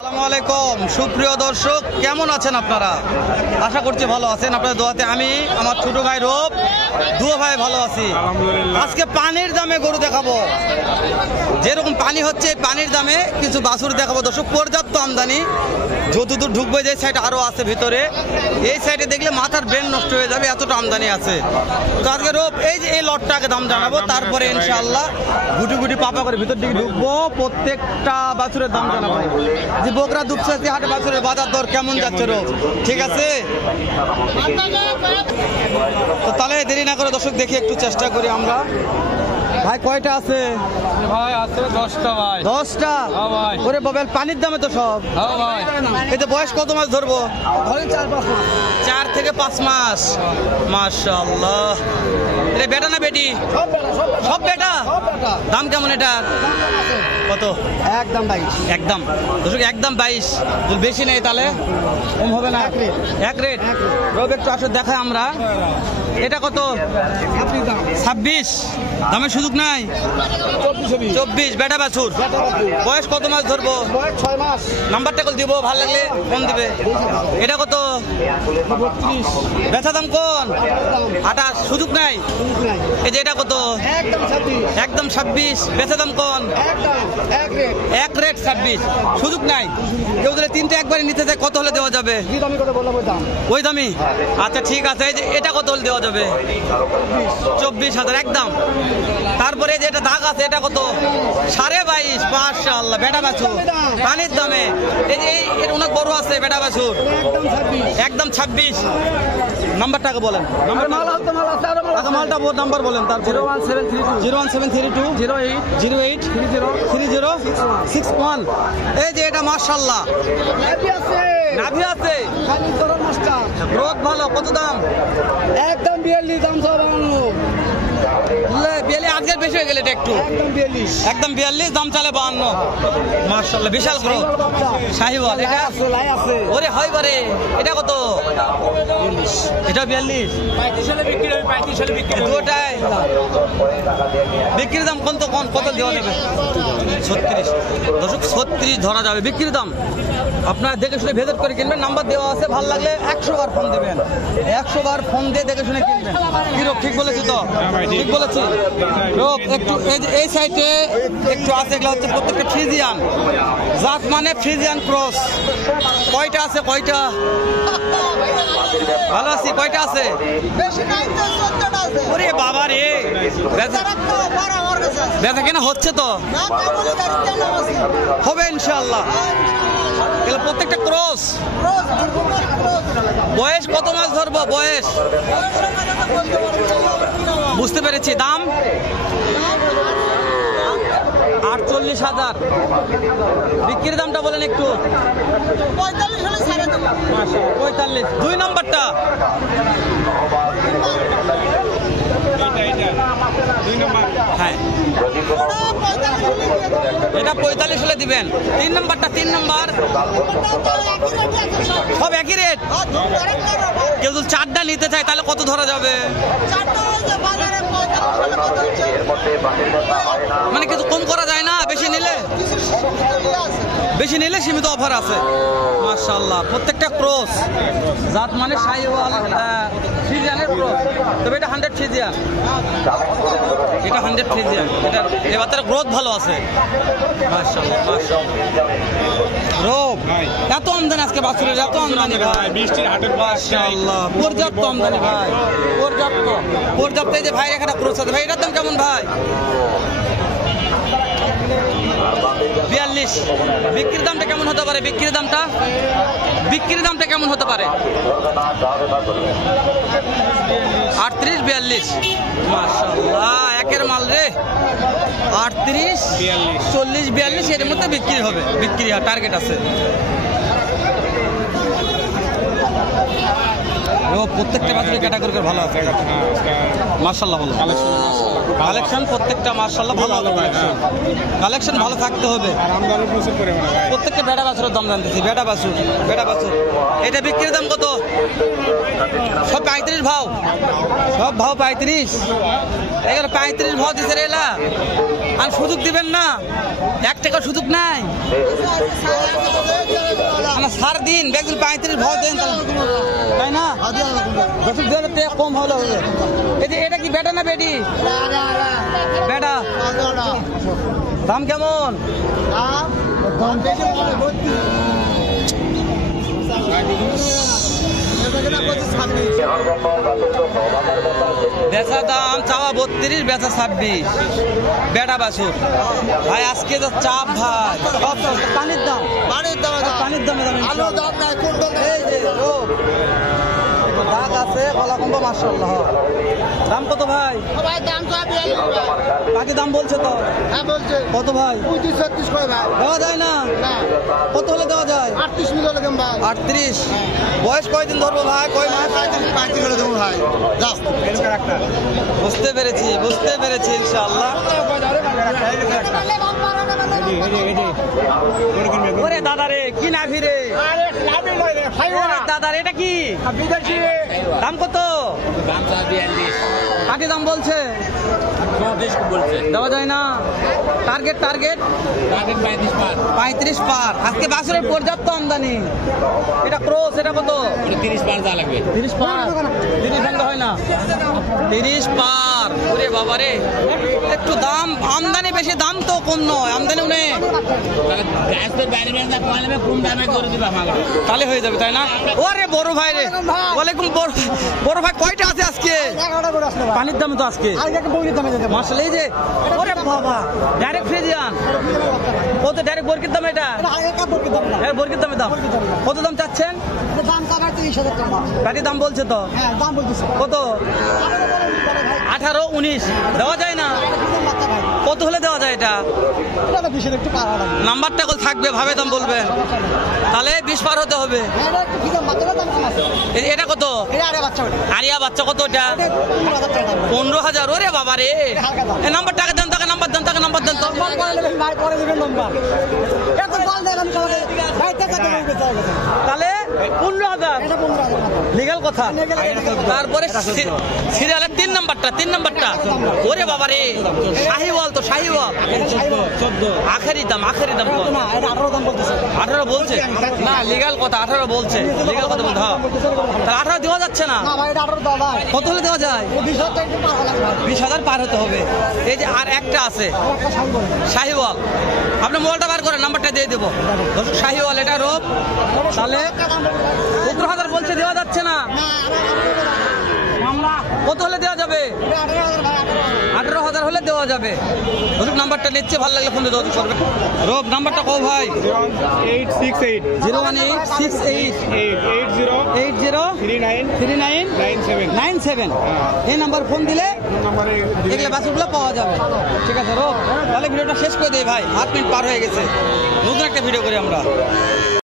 আসসালামু আলাইকুম সুপ্রিয় দর্শক, কেমন আছেন আপনারা? আশা করছি ভালো আছেন। আপনাদের দোয়াতে আমি, আমার ছোট ভাই রূপ, দুও ভাই ভালো আছি। আজকে পানির দামে গরু দেখাবো। যেরকম পানি হচ্ছে পানির দামে কিছু বাছুর দেখাবো দর্শক। পর্যাপ্ত আমদানি, যতদূর ঢুকবে যে সাইড আরও আছে ভিতরে, এই সাইডে দেখলে মাথার ব্রেন নষ্ট হয়ে যাবে, এতটা আমদানি আছে। তো আজকে রূপ এই যে এই লটটাকে দাম জানাবো, তারপরে ইনশাআল্লাহ গুটি গুটি পাপা করে ভিতর দিকে ঢুকবো, প্রত্যেকটা বাছুরের দাম জানাবো। যে বকরা দুপসাতি হাটে বাছুরের বাজার দর কেমন যাচ্ছে রূপ, ঠিক আছে? তো তাহলে দেরি না করে দর্শক দেখি একটু চেষ্টা করি আমরা। ভাই কয়টা আছে? ভাই আছে 10টা ভাই। 10টা? হ্যাঁ ভাই। ওরে বাবেল, পানির দামে তো সব। হ্যাঁ ভাই। এতে বয়স কত মাস ধরবো? ধরেন 4-5 মাস। 4 থেকে 5 মাস। মাশাআল্লাহ। এটা বেটা না বেটি? সব বেটা। দাম কেমন এটার? কত? একদম ভাই। একদম দর্শক, একদম 22। যদি বেশি নেই তাহলে কম হবে না? এক রেট। রব একটু আসলে দেখায় আমরা। এটা কত? 26। দামের সুযোগ নাই? 24 বেটা বাছুর। বয়স কত মাস ধরবো? 6 মাস। নাম্বারটা কল দিব, ভালো লাগলে ফোন দিবে। এটা কত? 32। বেচা দাম কোন? 28। সুযোগ নাই? এই যে এটা কত? একদম 26। একদম 26। বেচা দাম কোন? একদম এক রেট 26। সুযোগ নাই? কেউ যদি তিনটে একবারে নিতে চায় কত হলে দেওয়া যাবে? কি দামি কথা বললাম ওই দাম। ওই দামি? আচ্ছা ঠিক আছে। এই যে এটা কত হলে দেওয়া যাবে? 24,000 একদম। তারপরে যে এটা দাগ আছে এটা কত? 22.5। মাশাআল্লাহ, বেটা বাছুর পানির দামে। এই যে এর অনেক বড় আছে বেটা বাছুর। একদম 26। নাম্বারটাকে বলেন। মালটা নাম্বার বলেন। তারপর 01732 08 3061। এই যে এটা মাশাআল্লাহ নাভি আছে, গ্রোথ ভালো। কত দাম? একদম 42 দাম সব আজকের বেশি হয়ে গেলে এটা একটু। একদম 42 দাম চালে 52। মাশাআল্লাহ, বিশাল গ্রোথ। শাহিওয়াল এটা আছে। ওরে হয় বারে। এটা কত? এটা 42। 35 সালে বিক্রি হবে। 35 সালে বিক্রি হবে। দুটাই বিক্রির দাম কত দেওয়া যাবে? 36। দর্শক 36 ধরা যাবে বিক্রির দাম। আপনারা দেখে শুনে ভিজিট করে কিনবেন। নাম্বার দেওয়া আছে, ভালো লাগলে 100 বার ফোন দিবেন। 100 বার ফোন দিয়ে দেখে শুনে কিনবেন। কি রোগ ঠিক বলেছি তো? ঠিক বলেছি রোগ। একটু এই সাইডে একটু আছে, এগুলো হচ্ছে প্রত্যেকটা ফ্রিজিয়ান জাত, মানে ফ্রিজিয়ান ক্রস। কয়টা আছে? কয়টা? ভালো আছি। কয়টা আছে? ওরে বাবা রে, বেচা কেনা হচ্ছে তো? হবে ইনশাআল্লাহ। এগুলো প্রত্যেকটা ক্রস। বয়স কত মাস ধরবো? বয়স বুঝতে পেরেছি। দাম 48,000। বিক্রির দামটা বলেন একটু। 45। 2 নম্বরটা হ্যাঁ, এটা 45 হলে দিবেন। 3 নম্বরটা? 3 নম্বর সব একই রেট। কেউ যদি 4টা নিতে চায় তাহলে কত ধরা যাবে? মানে কিছু কম করা যায় না? বেশি নিলে সীমিত অফার আছে। মাশাআল্লাহ, প্রত্যেকটা ক্রস জাত, মানে শাহিওয়াল ফ্রিজিয়ানের ক্রস। তবে এটা 100 ফ্রিজিয়ান। এটা 100 ফ্রিজিয়ান। এটা এবার তার গ্রোথ ভালো আছে। মাশাআল্লাহ রোব, এত আমদানি আজকে বাছুরের, এত আমদানি ভাই। বৃষ্টির হাটের মাশাআল্লাহ পর্যাপ্ত আমদানি ভাই, পর্যাপ্ত। এই যে ভাই এখানে ক্রস আছে ভাই, এটার দাম কেমন ভাই? 42। বিক্রির দামটা কেমন হতে পারে? বিক্রির দামটা কেমন হতে পারে? 38 42। মাশাআল্লাহ, একের মাল রে। 38 40 42 এর মধ্যে বিক্রি হবে। বিক্রি টার্গেট আছে। প্রত্যেকটা বাছুরের ক্যাটাগরি ভালো আছে। মাশাআল্লাহ ভালো কালেকশন, প্রত্যেকটা মাশাআল্লাহ ভালো হবে। কালেকশন ভালো থাকতে হবে। প্রত্যেকটা বেটা বাছুরের দাম জানতেছি। বেটা বাছুর। এটা বিক্রির দাম কত? সব 35 ভাও। সব ভাও 35। এগুলো 35 ভাও দিছে রে এলা আর সুযোগ দিবেন না 1 টাকা সুযোগ নাই আমরা সার দিন ব্যাগগুলো 35 ভাও দেন তাই না 10,000 টাকা কম হলো হবে এই যে এটা কি বেটা না বেটি বেটা দাম কেমন বেচা দাম চাওয়া 32 বেচা 26 বেটা বাছুর ভাই আজকে তো চাপ ভাই সব পানির দাম পানির দামে এই যে দাগ আছে গলা কম্বা মাশাআল্লাহ দাম কত ভাই বাকি দাম বলছে তো কত ভাই 35-36 করে ভাই দেওয়া যায় না কত হলে দেওয়া যায় 38 মিলে দেন ভাই 38 বয়স কয়দিন ধরবো ভাই কয় মাস 35 করে দেন ভাই জাস্ট এরকম একটা বুঝতে পেরেছি ইনশাআল্লাহ ওরে দাদা রে কি না ফিরে আরে লাভি লয় রে ভাই ওরে দাদা রে এটা কি বিদেশি দাম কত দাম 42 কাকে দাম বলছে 34 বলছে দেওয়া যায় না টার্গেট 35 পার আজকে বাছুরের পর্যাপ্ত আমদানি এটা ক্রস এটা কত 30 পার যা লাগবে 30 পার 30 ভাঙা হয় না 30 পার ওরে বাবা রে একটু দাম আমদানি বেশি দাম তো কম নয় আমদানি নেই তাহলে গ্যাস তো বাইরে না কোয়ালে কম দামে করে দিবা আমাকে তাহলে হয়ে যাবে তাই না ওরে বড় ভাই রে ওয়ালাইকুম বড় ভাই কয়টা আছে আজকে 11টা করে আসলে পানির দাম তো আজকে আর একটা বউয়ের দামে দিতে মাশাআল্লাহ এই যে ওরে বাবা ডাইরেক্ট ফ্রিজিয়ান কত ডাইরেক্ট বরকির দাম এটা একটা বউয়ের দাম না এর বরকির দামে দাম কত দাম চাচ্ছেন দাম কাটা 30,000 টাকা গাড়ি দাম বলছে তো হ্যাঁ দাম বলতেছে কত 18 19 দেওয়া যায় না কত হলে দেওয়া যায় এটা এটা বেশি একটু পার লাগবে নাম্বারটা কল থাকবে ভাবে দাম বলবেন তাহলে 20 পার হতে হবে এটা একটু কি দাম বাচ্চার দাম কম আছে এটা কত এটা আরে বাচ্চা ওটা আরিয়া বাচ্চা কত এটা 15,000 টাকা 15,000 ওরে বাবা রে এই নাম্বার টাকা দেন তাকে নাম্বার দেন তো নম্বর পরে নেবেন ভাই পরে নেবেন নম্বর এত বল দেন আমি সবাই ভাই টাকা দেবেন তাহলে 15,000 এটা 15,000 লিগ্যাল কথা তারপরে সিরিয়ালের 3 নাম্বারটা ওরে বাবা রে শাহিওয়াল 14 আখেরি দাম তো না এটা 18 দাম বলতেছে 18 বলছে না লিগ্যাল কথা 18 বলছে লিগ্যাল কথা বলতে হ্যাঁ তাহলে 18 দেওয়া যাচ্ছে না না ভাই এটা 18 দাও ভাই কত হলে দেওয়া যায় 20,000 টাকা পার লাগবে 20,000 পার হতে হবে এই যে আর একটা আছে একটা সামনে শাহিওয়াল আপনি মোবাইলটা বার করেন নাম্বারটা দিয়ে দেবো দর্শক শাহিওয়াল এটা রোপ তাহলে 17,000 বলছে দেওয়া যাচ্ছে না কত হলে দেওয়া যাবে 18,000 হলে দেওয়া যাবে দর্শক নাম্বারটা নিচ্ছে ভালো লাগলে ফোন দিয়ে যোগাযোগ করবে রোপ নাম্বারটা কও ভাই 0868 01868 3997 এই নাম্বার ফোন দিলে নম্বরে এগুলো বাসগুলো পাওয়া যাবে ঠিক আছে রোপ তাহলে ভিডিওটা শেষ করে দেই ভাই 8 মিনিট পার হয়ে গেছে নতুন একটা ভিডিও করি আমরা